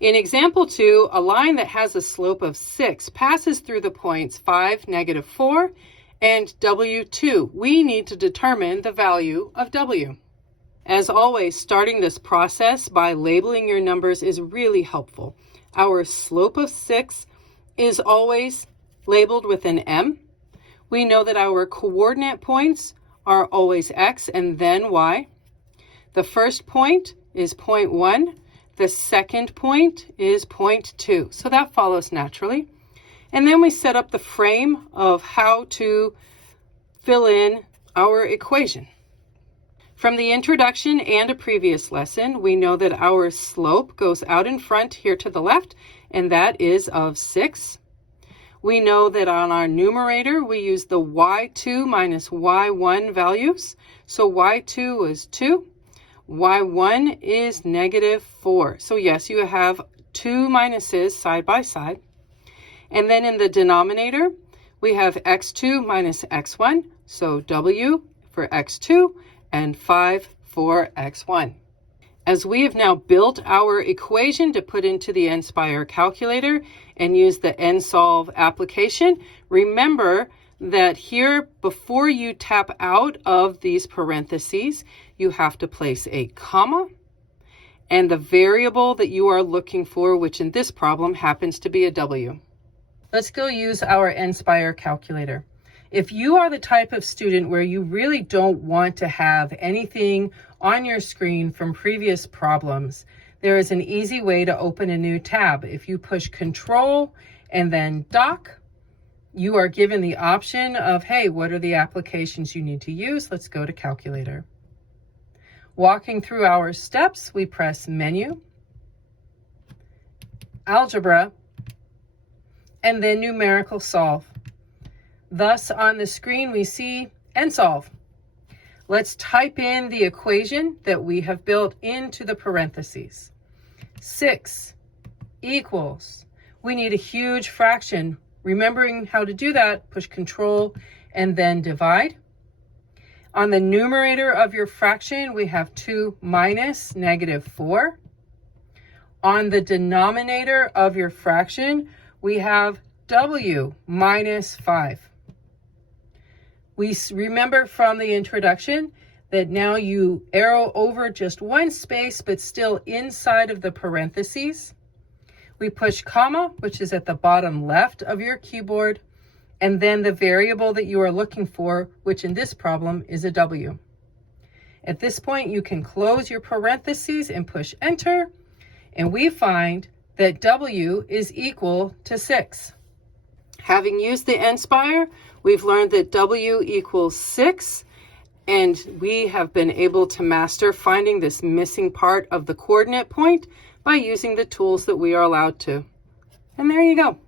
In example 2, a line that has a slope of 6 passes through the points 5, -4, and W2. We need to determine the value of W. As always, starting this process by labeling your numbers is really helpful. Our slope of 6 is always labeled with an M. We know that our coordinate points are always X and then Y. The first point is point 1. The second point is point 2. So that follows naturally. And then we set up the frame of how to fill in our equation. From the introduction and a previous lesson, we know that our slope goes out in front here to the left, and that is of 6. We know that on our numerator, we use the y2 minus y1 values. So y2 is 2, y1 is -4. So yes, you have two minuses side by side. And then in the denominator, we have x2 minus x1, so w for x2 and 5 for x1. As we have now built our equation to put into the NSPIRE calculator and use the NSOLVE application, remember that here, before you tap out of these parentheses, you have to place a comma and the variable that you are looking for, which in this problem happens to be a W. Let's go use our NSPIRE calculator. If you are the type of student where you really don't want to have anything on your screen from previous problems, there is an easy way to open a new tab. If you push Control and then Dock, you are given the option of, hey, what are the applications you need to use? Let's go to Calculator. Walking through our steps, we press Menu, Algebra, and then Numerical Solve. Thus, on the screen, we see NSOLVE. Let's type in the equation that we have built into the parentheses. 6 equals, we need a huge fraction. Remembering how to do that, push Control and then divide. On the numerator of your fraction, we have 2 minus -4. On the denominator of your fraction, we have W minus 5. We remember from the introduction that now you arrow over just one space, but still inside of the parentheses. We push comma, which is at the bottom left of your keyboard, and then the variable that you are looking for, which in this problem is a W. At this point, you can close your parentheses and push Enter, and we find that W is equal to 6. Having used the NSPIRE, we've learned that W equals 6, and we have been able to master finding this missing part of the coordinate point by using the tools that we are allowed to. And there you go.